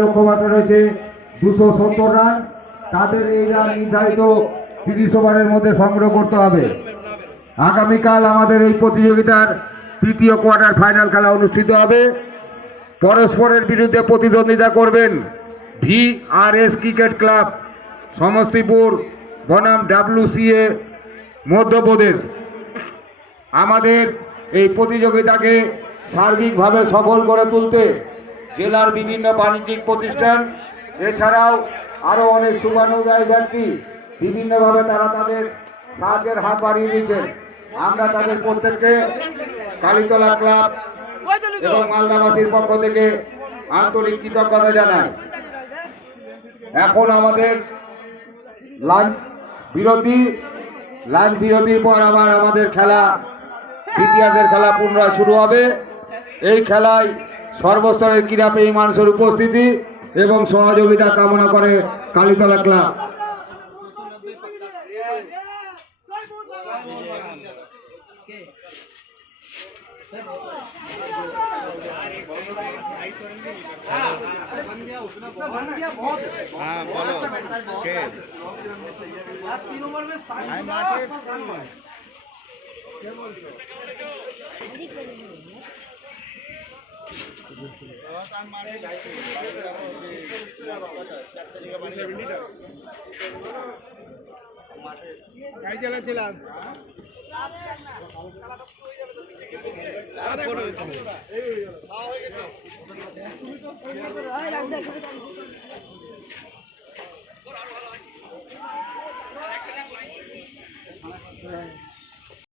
লক্ষ্যমাত্রা রয়েছে 270 রান। তাদের এই রান নির্ধারিত 30 ওভারের মধ্যে সংগ্রহ করতে হবে। আগামীকাল আমাদের এই প্রতিযোগিতার তৃতীয় কোয়ার্টার ফাইনাল খেলা অনুষ্ঠিত হবে। পরস্পরের বিরুদ্ধে প্রতিদ্বন্দ্বিতা করবেন VRS ক্রিকেট ক্লাব সমস্তিপুর বনাম WCA মধ্যপ্রদেশ। আমাদের এই প্রতিযোগিতাকে সার্বিকভাবে সফল করে তুলতে জেলার বিভিন্ন বাণিজ্যিক প্রতিষ্ঠান এছাড়াও আরও অনেক শুভানুদায়ী ব্যক্তি বিভিন্নভাবে তারা তাদের সাহায্যের হাত বাড়িয়ে দিয়েছেন। আমরা তাদের প্রত্যেককে কালীতলা ক্লাব এবং মালদাবাসীর পক্ষ থেকে আন্তরিক কৃতজ্ঞতা জানাই। এখন আমাদের লাঞ্চ বিরতির পর আবার আমাদের খেলা ইতিহাসের খেলা পুনরায় শুরু হবে। এই খেলায় সর্বস্তরের ক্রীড়াপ্রেমী মানুষের উপস্থিতি এবং সহযোগিতা কামনা করে কালীতলা ক্লাব। চালাচ্ছিলাম